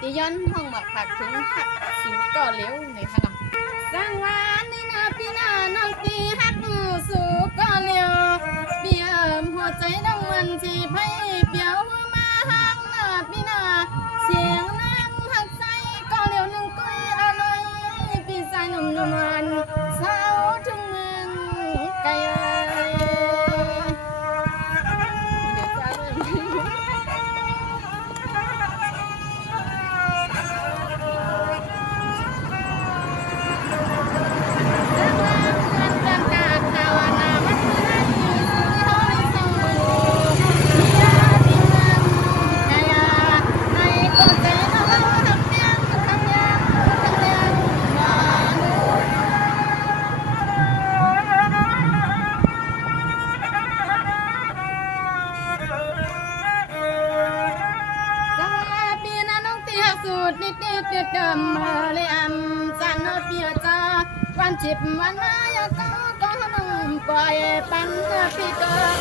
ที่ย้อนห้องหมักผักถึงหักสูก่อเหลวนี่ค่ะสร้างวานนี่นาพี่นาน้องตีหักสูก่อเหลวเปี่ยมหัวใจน้องมันสิไผเปียวมาห้างนาพี่นาเสียงน้ำหักใจก่อเหลวนึงก้อยอร่อยพี่สายหนุ่มมันสาวถึงเมืองไกลสูตรนิดๆเดิมเลยจันเปียจ้าวันจิบวันมายาก็น้องปล่อยปันพี่เกิด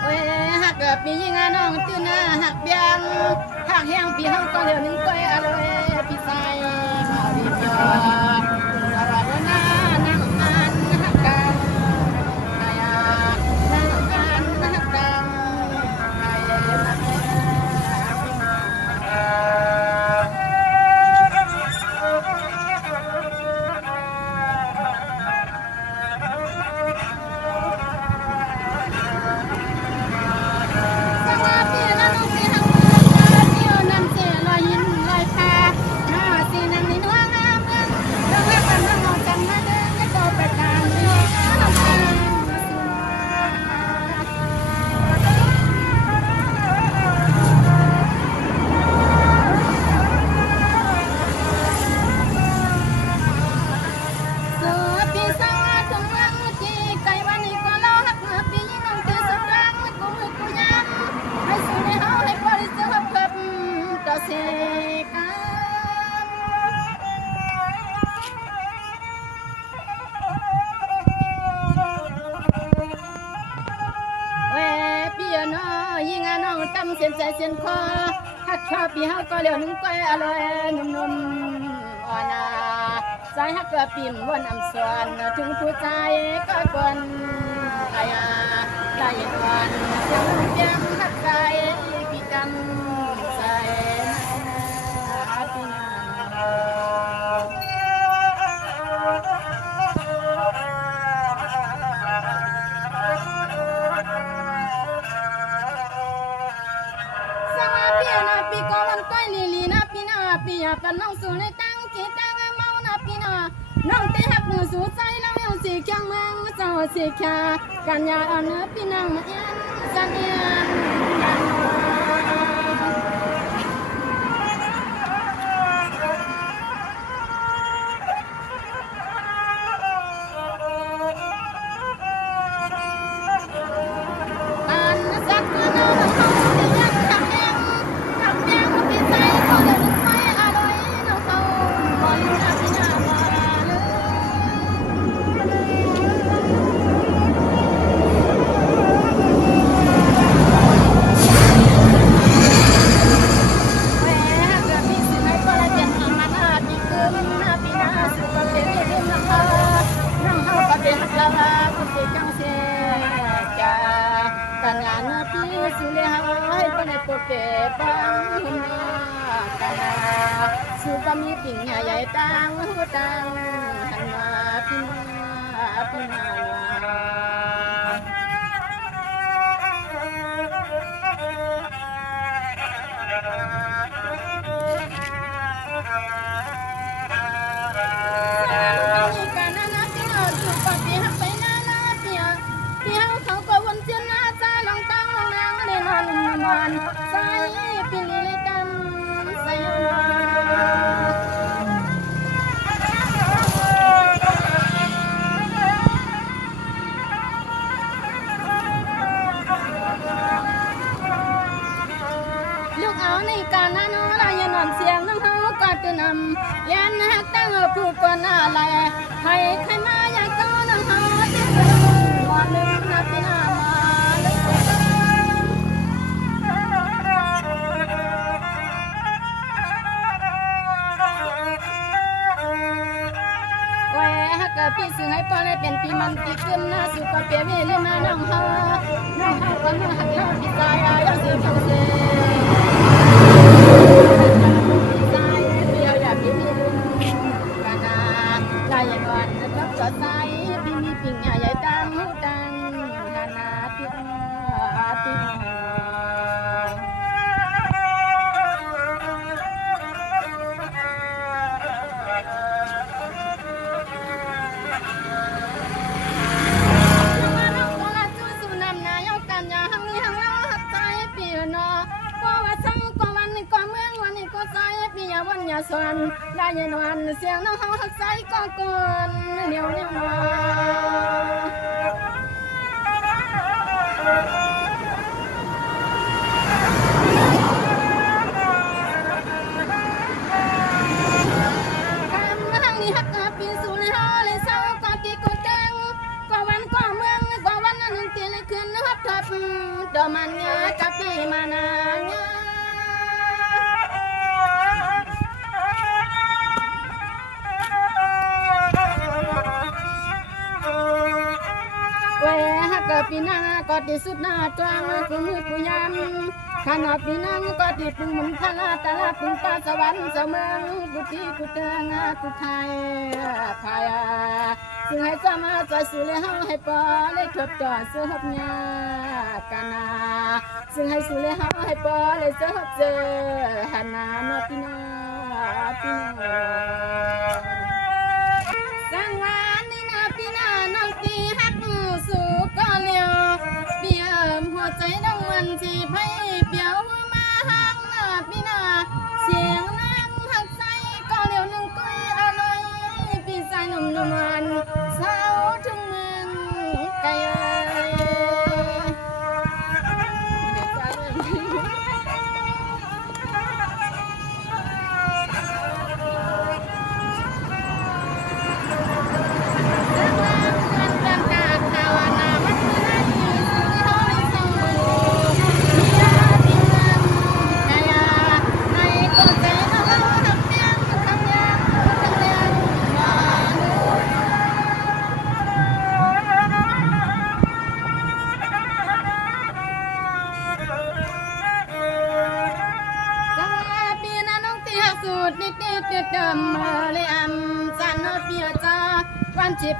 โอ้ยหักเกิดมียิงน้องตื่นหักเบียงหักแห้งพี่เฮาก็เหลือนึงก้อยอร่อยพี่ใส่ข้าวดีเปียยิงน้องตำเสียนใจเสียนคอหักชอบพี่เฮาก็เหลียวนึงก้อยอร่อยนุ่มๆอ่อนใจหักเกือปิ่มวนอำสวนถึงผู้ใจก็ควรใจใจอ่อนเสียงเสียงหักใจพี่กำใจพี่นาพี่ก็วันก้อยลีนะพี่นาพี่อยากกันน้องสู่ในตั้งกี่ตั้งเมานะพี่นาน้องตีหักมือสู่ใจแล้วยังสีแข็งเมืองเจ้าสีแข็งกันยาอ่อนพี่นางเอ็นจันเอ็นกันงานพี่สุเลหายปนัดโปเกปังกันสุปมีปิ่งใหญ่ตังหัวตังหันมาพี่นามันใส่ปีเลยตำใส่มา ใครมาอยากก็น้องหาที่เธอวันหนึ่งนะพี่นามาเลยแหวฮักกะพี่สึงให้ปอได้เป็นปีมันปีขึ้นนะสุกะเปียเวเลยมาน้องเฮาน้องเฮาก็มาหักเราพี่ตายอยากสิเพิ่งเสตายเดียวอยากพี่มีลุงกะนาลายนวลรับจอดใจพี่มีปิ่งใหญ่ดังดังฮานาติติ อย่าสวนได้ยินวันเสียงน้องเฮาหักใจก็กวนเดียวเนี่ยมาคำทางนี้หักปีสู่เลยฮอเลยเศร้าก็กี่ก็แกงก็วันก็เมืองก็วันนั้นเตียเลยคืนหักทับดอมันยากับปีมานานปีนังก็ติสุดหน้าจางคือมือกุยำขณะปีนังก็ติปึงมุนทลาตลาปึงป้าสวรรค์เสมอกุฏิกุเตงกุไทยพายซึ่งให้จำมาใจสุเลหาให้ปอเลยทบจอดเสื้อหอบยากานาซึ่งให้สุเลหาให้ปอเลยเสื้อหอบเจอหันนาโนปีนาปีนาสังวานนี่นาปีนาน้องตีฮักสู่ก็เลี้ยวเปี่ยมหัวใจน้องมันที่ไพ่เปี่ยวมาห้างหน้าพี่นาเสียงนั่งหักใจก็เลี้ยวหนึ่งก้อยอะไรพี่ชายหนุ่มนวลสาวถึงเมืองไกลสูตรนิดๆเดิมเลยอันจันเปียจ้าวันจิบ